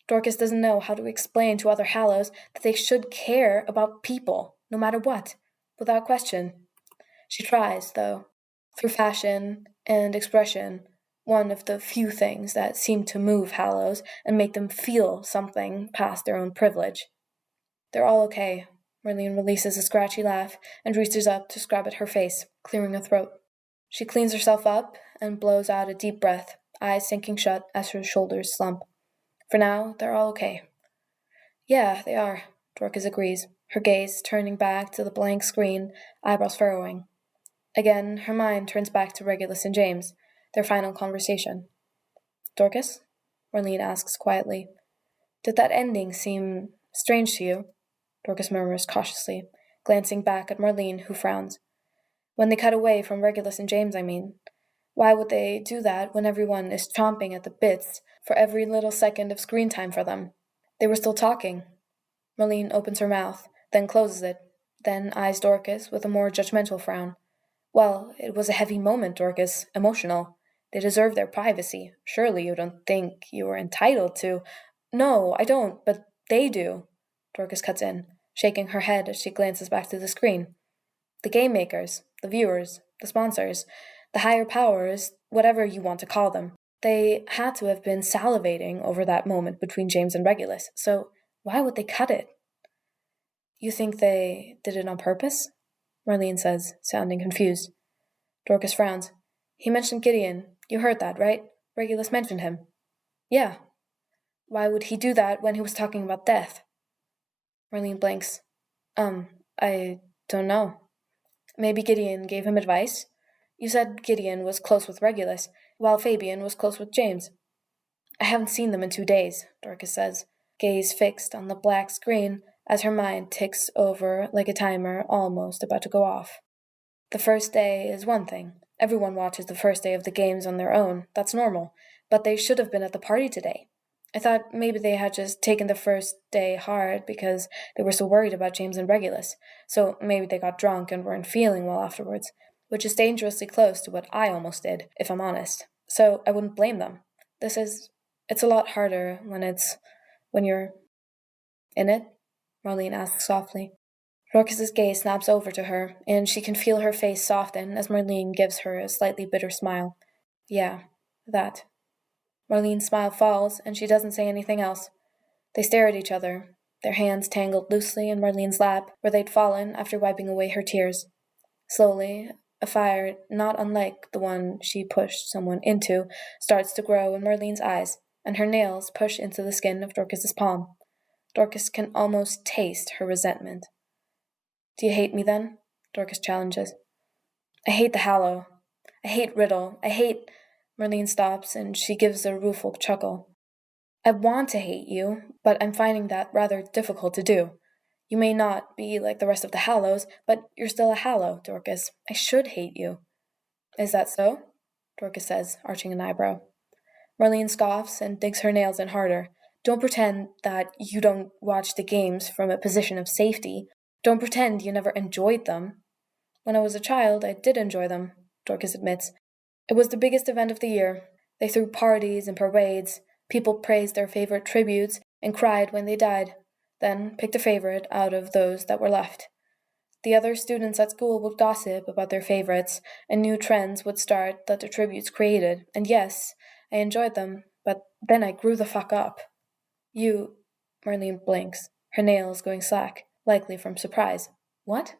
Dorcas doesn't know how to explain to other Hallows that they should care about people, no matter what, without question. She tries, though, through fashion and expression, one of the few things that seem to move Hallows and make them feel something past their own privilege. They're all okay. Marlene releases a scratchy laugh and reaches up to scrub at her face, clearing her throat. She cleans herself up and blows out a deep breath, eyes sinking shut as her shoulders slump. For now, they're all okay. Yeah, they are, Dorcas agrees, her gaze turning back to the blank screen, eyebrows furrowing. Again, her mind turns back to Regulus and James, their final conversation. Dorcas? Marlene asks quietly. Did that ending seem strange to you? Dorcas murmurs cautiously, glancing back at Marlene, who frowns. When they cut away from Regulus and James, I mean. Why would they do that when everyone is chomping at the bits for every little second of screen time for them? They were still talking. Marlene opens her mouth, then closes it, then eyes Dorcas with a more judgmental frown. Well, it was a heavy moment, Dorcas, emotional. They deserve their privacy. Surely you don't think you were entitled to. No, I don't, but they do. Dorcas cuts in, shaking her head as she glances back to the screen. The game makers, the viewers, the sponsors, the higher powers, whatever you want to call them. They had to have been salivating over that moment between James and Regulus, so why would they cut it? You think they did it on purpose? Marlene says, sounding confused. Dorcas frowns. He mentioned Gideon. You heard that, right? Regulus mentioned him. Yeah. Why would he do that when he was talking about death? Marlene blinks. I don't know. Maybe Gideon gave him advice? You said Gideon was close with Regulus, while Fabian was close with James. I haven't seen them in 2 days, Dorcas says, gaze fixed on the black screen as her mind ticks over like a timer almost about to go off. The first day is one thing. Everyone watches the first day of the games on their own. That's normal. But they should have been at the party today. I thought maybe they had just taken the first day hard because they were so worried about James and Regulus. So maybe they got drunk and weren't feeling well afterwards, which is dangerously close to what I almost did, if I'm honest. So I wouldn't blame them. It's a lot harder when you're in it, Marlene asks softly. Dorcas's gaze snaps over to her, and she can feel her face soften as Marlene gives her a slightly bitter smile. Yeah, that. Marlene's smile falls, and she doesn't say anything else. They stare at each other, their hands tangled loosely in Marlene's lap, where they'd fallen after wiping away her tears. Slowly, a fire not unlike the one she pushed someone into starts to grow in Marlene's eyes, and her nails push into the skin of Dorcas's palm. Dorcas can almost taste her resentment. Do you hate me then? Dorcas challenges. I hate the Hallow. I hate Riddle. Marlene stops, and she gives a rueful chuckle. I want to hate you, but I'm finding that rather difficult to do. You may not be like the rest of the Hallows, but you're still a Hallow, Dorcas. I should hate you. Is that so? Dorcas says, arching an eyebrow. Marlene scoffs and digs her nails in harder. Don't pretend that you don't watch the games from a position of safety. Don't pretend you never enjoyed them. When I was a child, I did enjoy them, Dorcas admits. It was the biggest event of the year. They threw parties and parades. People praised their favorite tributes and cried when they died, then picked a favorite out of those that were left. The other students at school would gossip about their favorites, and new trends would start that the tributes created. And yes, I enjoyed them, but then I grew the fuck up. Marlene blinks, her nails going slack, likely from surprise. What?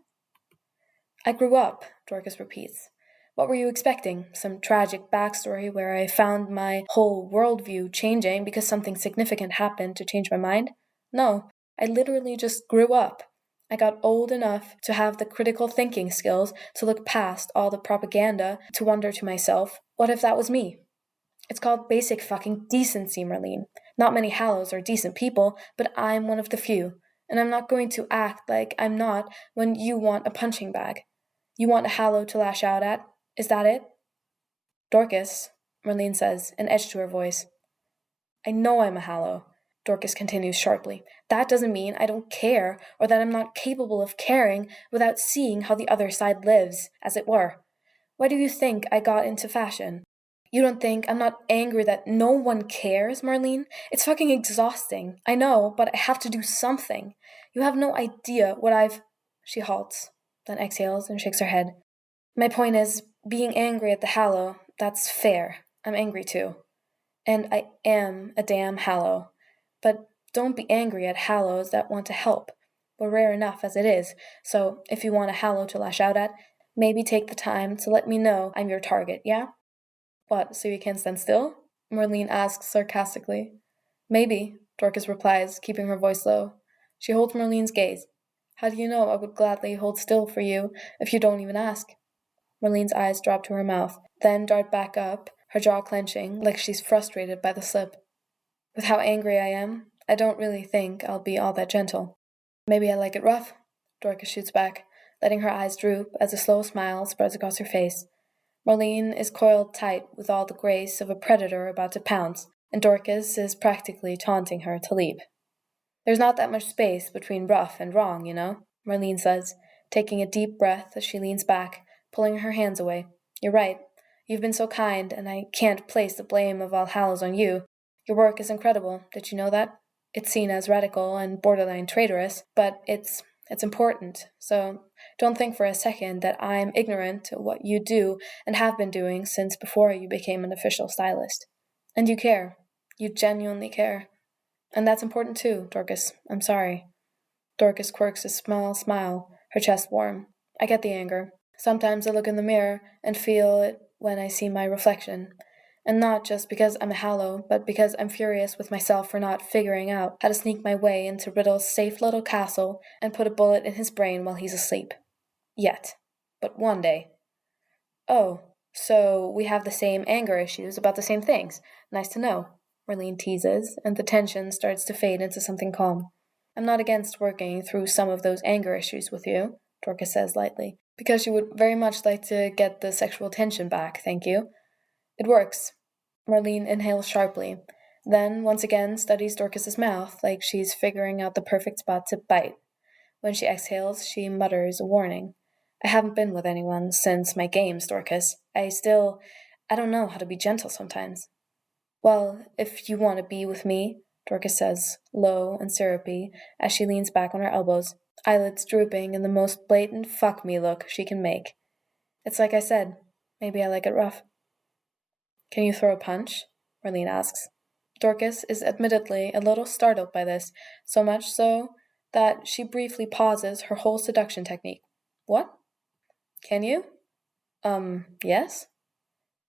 I grew up, Dorcas repeats. What were you expecting? Some tragic backstory where I found my whole worldview changing because something significant happened to change my mind? No, I literally just grew up. I got old enough to have the critical thinking skills to look past all the propaganda, to wonder to myself, what if that was me? It's called basic fucking decency, Marlene. Not many Hallows are decent people, but I'm one of the few. And I'm not going to act like I'm not when you want a punching bag. You want a Hallow to lash out at? Is that it? Dorcas, Marlene says, an edge to her voice. I know I'm a Hallow, Dorcas continues sharply. That doesn't mean I don't care, or that I'm not capable of caring without seeing how the other side lives, as it were. Why do you think I got into fashion? You don't think I'm not angry that no one cares, Marlene? It's fucking exhausting. I know, but I have to do something. You have no idea what I've... She halts, then exhales and shakes her head. My point is, being angry at the Hallow, that's fair. I'm angry too. And I am a damn Hallow. But don't be angry at Hallows that want to help. We're rare enough as it is, so if you want a Hallow to lash out at, maybe take the time to let me know I'm your target, yeah? What, so you can't stand still? Marlene asks sarcastically. Maybe, Dorcas replies, keeping her voice low. She holds Marlene's gaze. How do you know I would gladly hold still for you if you don't even ask? Marlene's eyes drop to her mouth, then dart back up, her jaw clenching, like she's frustrated by the slip. With how angry I am, I don't really think I'll be all that gentle. Maybe I like it rough, Dorcas shoots back, letting her eyes droop as a slow smile spreads across her face. Marlene is coiled tight with all the grace of a predator about to pounce, and Dorcas is practically taunting her to leap. There's not that much space between rough and wrong, you know, Marlene says, taking a deep breath as she leans back, pulling her hands away. You're right. You've been so kind, and I can't place the blame of All Hallows on you. Your work is incredible. Did you know that? It's seen as radical and borderline traitorous, but it's important. So don't think for a second that I'm ignorant to what you do and have been doing since before you became an official stylist. And you care. You genuinely care. And that's important too, Dorcas. I'm sorry. Dorcas quirks a small smile, her chest warm. I get the anger. Sometimes I look in the mirror and feel it when I see my reflection. And not just because I'm a Hallow, but because I'm furious with myself for not figuring out how to sneak my way into Riddle's safe little castle and put a bullet in his brain while he's asleep. Yet. But one day. Oh, so we have the same anger issues about the same things. Nice to know, Marlene teases, and the tension starts to fade into something calm. I'm not against working through some of those anger issues with you, Dorcas says lightly, because you would very much like to get the sexual tension back, thank you. It works. Marlene inhales sharply, then once again studies Dorcas's mouth like she's figuring out the perfect spot to bite. When she exhales, she mutters a warning. I haven't been with anyone since my games, Dorcas. I don't know how to be gentle sometimes. Well, if you want to be with me, Dorcas says, low and syrupy, as she leans back on her elbows, eyelids drooping in the most blatant fuck me look she can make. It's like I said, maybe I like it rough. Can you throw a punch? Marlene asks. Dorcas is admittedly a little startled by this, so much so that she briefly pauses her whole seduction technique. What? Can you? Yes?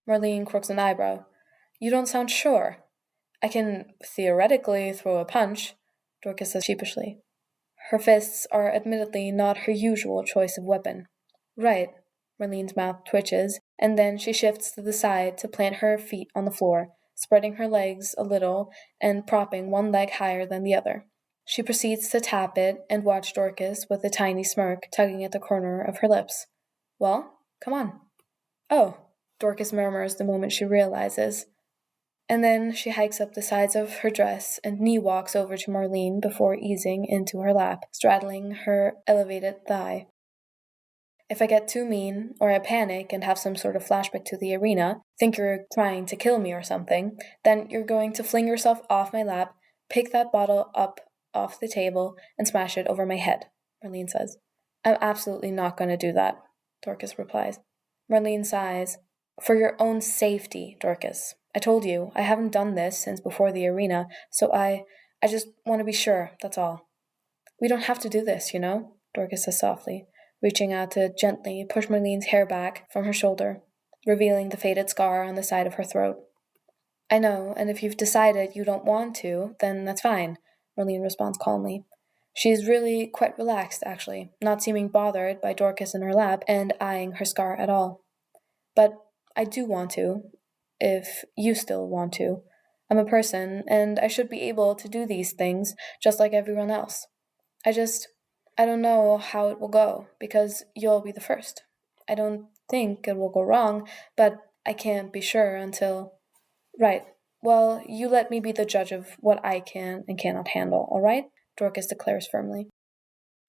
Marlene crooks an eyebrow. You don't sound sure. I can theoretically throw a punch, Dorcas says sheepishly. Her fists are admittedly not her usual choice of weapon. Right. Marlene's mouth twitches, and then she shifts to the side to plant her feet on the floor, spreading her legs a little and propping one leg higher than the other. She proceeds to tap it and watch Dorcas with a tiny smirk tugging at the corner of her lips. Well, come on. Oh, Dorcas murmurs the moment she realizes. And then she hikes up the sides of her dress and knee walks over to Marlene before easing into her lap, straddling her elevated thigh. If I get too mean, or I panic and have some sort of flashback to the arena, think you're trying to kill me or something, then you're going to fling yourself off my lap, pick that bottle up off the table, and smash it over my head, Marlene says. I'm absolutely not going to do that, Dorcas replies. Marlene sighs. For your own safety, Dorcas. I told you, I haven't done this since before the arena, so I just want to be sure, that's all. We don't have to do this, you know, Dorcas says softly, reaching out to gently push Marlene's hair back from her shoulder, revealing the faded scar on the side of her throat. I know, and if you've decided you don't want to, then that's fine, Marlene responds calmly. She's really quite relaxed, actually, not seeming bothered by Dorcas in her lap and eyeing her scar at all. But I do want to, if you still want to. I'm a person, and I should be able to do these things just like everyone else. I don't know how it will go, because you'll be the first. I don't think it will go wrong, but I can't be sure until. Right. Well, you let me be the judge of what I can and cannot handle, all right? Dorcas declares firmly.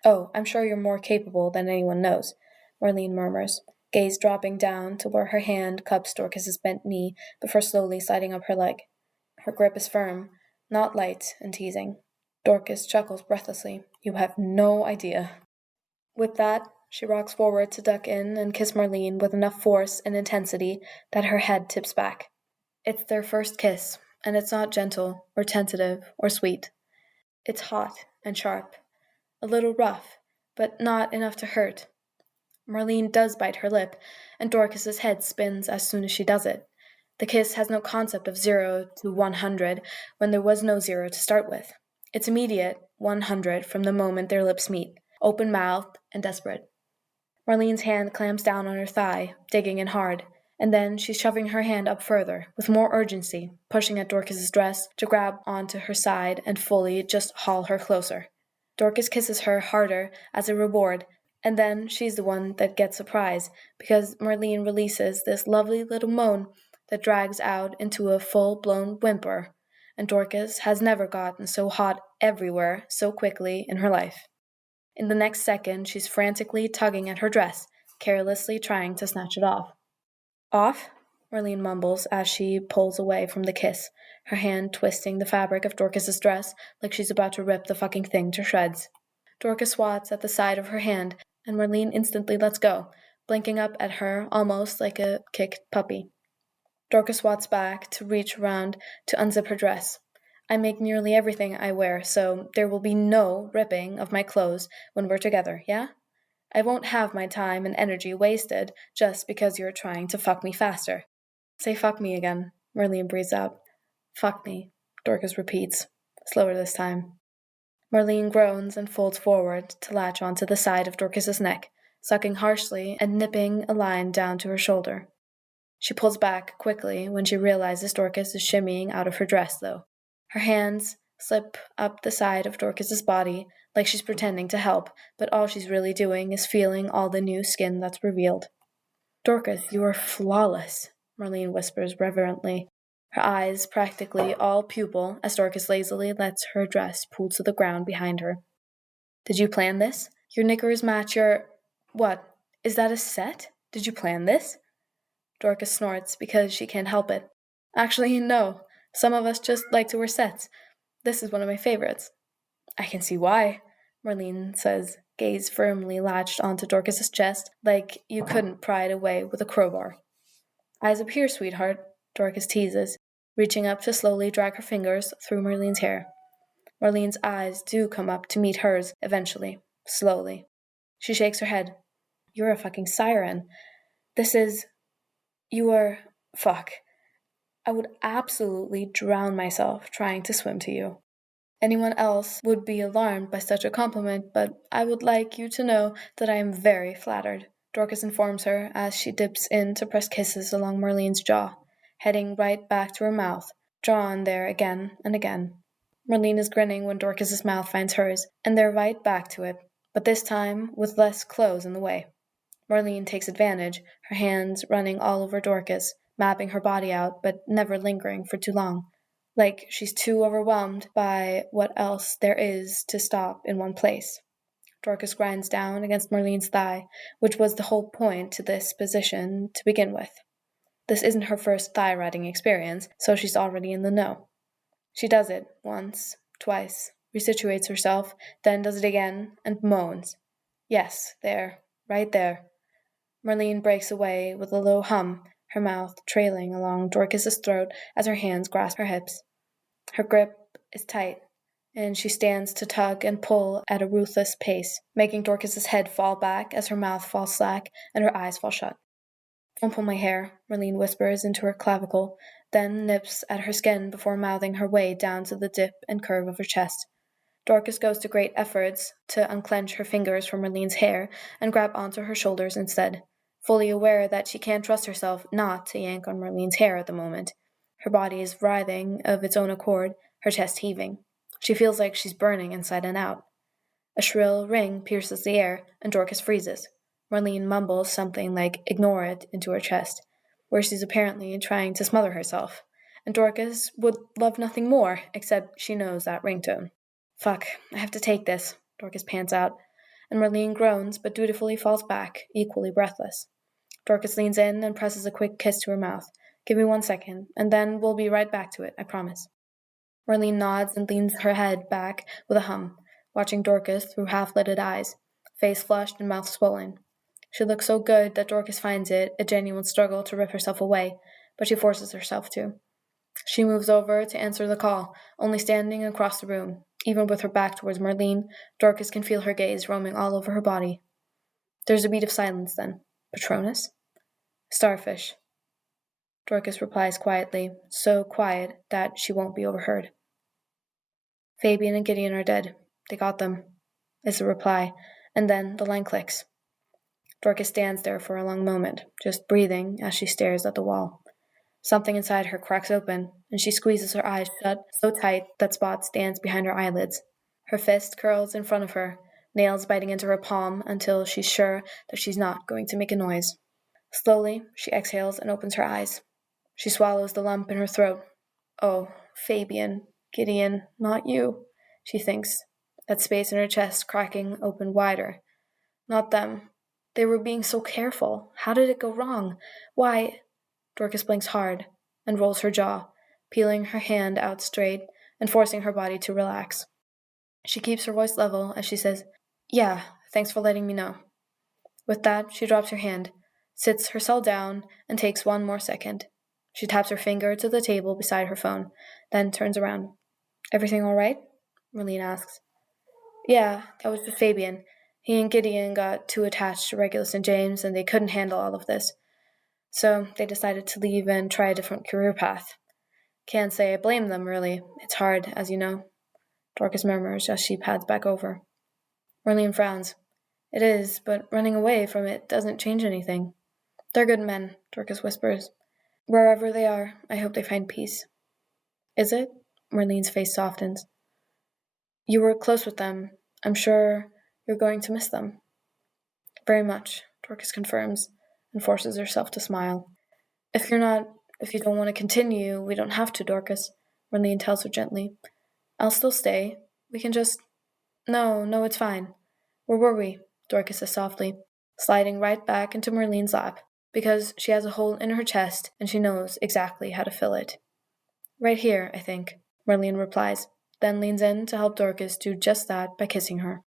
Oh, I'm sure you're more capable than anyone knows, Marlene murmurs, gaze dropping down to where her hand cups Dorcas's bent knee before slowly sliding up her leg. Her grip is firm, not light and teasing. Dorcas chuckles breathlessly. You have no idea. With that, she rocks forward to duck in and kiss Marlene with enough force and intensity that her head tips back. It's their first kiss, and it's not gentle or tentative or sweet. It's hot and sharp, a little rough, but not enough to hurt. Marlene does bite her lip, and Dorcas's head spins as soon as she does it. The kiss has no concept of 0 to 100 when there was no 0 to start with. It's immediate 100 from the moment their lips meet, open-mouthed and desperate. Marlene's hand clamps down on her thigh, digging in hard, and then she's shoving her hand up further, with more urgency, pushing at Dorcas's dress to grab onto her side and fully just haul her closer. Dorcas kisses her harder as a reward, and then she's the one that gets a prize, because Marlene releases this lovely little moan that drags out into a full-blown whimper, and Dorcas has never gotten so hot everywhere so quickly in her life. In the next second, she's frantically tugging at her dress, carelessly trying to snatch it off. Off? Marlene mumbles as she pulls away from the kiss, her hand twisting the fabric of Dorcas's dress like she's about to rip the fucking thing to shreds. Dorcas swats at the side of her hand, and Marlene instantly lets go, blinking up at her almost like a kicked puppy. Dorcas swats back to reach around to unzip her dress. I make nearly everything I wear, so there will be no ripping of my clothes when we're together, yeah? I won't have my time and energy wasted just because you're trying to fuck me faster. Say fuck me again, Marlene breathes out. Fuck me, Dorcas repeats, slower this time. Marlene groans and folds forward to latch onto the side of Dorcas's neck, sucking harshly and nipping a line down to her shoulder. She pulls back quickly when she realizes Dorcas is shimmying out of her dress, though. Her hands slip up the side of Dorcas's body like she's pretending to help, but all she's really doing is feeling all the new skin that's revealed. Dorcas, you are flawless, Marlene whispers reverently, her eyes practically all pupil as Dorcas lazily lets her dress pull to the ground behind her. Did you plan this? Your knickers match your... What? Is that a set? Did you plan this? Dorcas snorts because she can't help it. Actually, no. Some of us just like to wear sets. This is one of my favorites. I can see why, Marlene says, gaze firmly latched onto Dorcas's chest like you couldn't pry it away with a crowbar. Eyes up here, sweetheart, Dorcas teases, reaching up to slowly drag her fingers through Marlene's hair. Marlene's eyes do come up to meet hers eventually, slowly. She shakes her head. You're a fucking siren. You are... Fuck. I would absolutely drown myself trying to swim to you. Anyone else would be alarmed by such a compliment, but I would like you to know that I am very flattered, Dorcas informs her as she dips in to press kisses along Marlene's jaw, heading right back to her mouth, drawn there again and again. Marlene is grinning when Dorcas's mouth finds hers, and they're right back to it, but this time with less clothes in the way. Marlene takes advantage, her hands running all over Dorcas, mapping her body out, but never lingering for too long, like she's too overwhelmed by what else there is to stop in one place. Dorcas grinds down against Marlene's thigh, which was the whole point to this position to begin with. This isn't her first thigh-riding experience, so she's already in the know. She does it once, twice, resituates herself, then does it again, and moans. Yes, there, right there. Marlene breaks away with a low hum, her mouth trailing along Dorcas's throat as her hands grasp her hips. Her grip is tight, and she stands to tug and pull at a ruthless pace, making Dorcas's head fall back as her mouth falls slack and her eyes fall shut. Don't pull my hair, Marlene whispers into her clavicle, then nips at her skin before mouthing her way down to the dip and curve of her chest. Dorcas goes to great efforts to unclench her fingers from Marlene's hair and grab onto her shoulders instead. fully aware that she can't trust herself not to yank on Marlene's hair at the moment. Her body is writhing of its own accord, her chest heaving. She feels like she's burning inside and out. A shrill ring pierces the air, and Dorcas freezes. Marlene mumbles something like "ignore it" into her chest, where she's apparently trying to smother herself. And Dorcas would love nothing more, except she knows that ringtone. Fuck, I have to take this, Dorcas pants out, and Marlene groans but dutifully falls back, equally breathless. Dorcas leans in and presses a quick kiss to her mouth. Give me 1 second, and then we'll be right back to it, I promise. Marlene nods and leans her head back with a hum, watching Dorcas through half-lidded eyes, face flushed and mouth swollen. She looks so good that Dorcas finds it a genuine struggle to rip herself away, but she forces herself to. She moves over to answer the call, only standing across the room. Even with her back towards Marlene, Dorcas can feel her gaze roaming all over her body. There's a beat of silence then. Patronus? Starfish. Dorcas replies quietly, so quiet that she won't be overheard. Fabian and Gideon are dead. They got them, is the reply, and then the line clicks. Dorcas stands there for a long moment, just breathing as she stares at the wall. Something inside her cracks open, and she squeezes her eyes shut so tight that Spot stands behind her eyelids. Her fist curls in front of her, nails biting into her palm until she's sure that she's not going to make a noise. Slowly, she exhales and opens her eyes. She swallows the lump in her throat. Oh, Fabian, Gideon, not you, she thinks, that space in her chest cracking open wider. Not them. They were being so careful. How did it go wrong? Why? Dorcas blinks hard and rolls her jaw, peeling her hand out straight and forcing her body to relax. She keeps her voice level as she says, "Yeah, thanks for letting me know." With that, she drops her hand, sits herself down, and takes one more second. She taps her finger to the table beside her phone, then turns around. "Everything all right?" Marlene asks. "Yeah, that was just Fabian. He and Gideon got too attached to Regulus and James, and they couldn't handle all of this. So they decided to leave and try a different career path. Can't say I blame them, really. It's hard, as you know," Dorcas murmurs as she pads back over. Marlene frowns. "It is, but running away from it doesn't change anything." "They're good men," Dorcas whispers. "Wherever they are, I hope they find peace." "Is it?" Marlene's face softens. "You were close with them. I'm sure you're going to miss them." "Very much," Dorcas confirms, and forces herself to smile. If you don't want to continue, we don't have to, Dorcas," Marlene tells her gently. "I'll still stay. We can just—" No, it's fine. Where were we?" Dorcas says softly, sliding right back into Marlene's lap, because she has a hole in her chest and she knows exactly how to fill it. "Right here, I think," Marlene replies, then leans in to help Dorcas do just that by kissing her.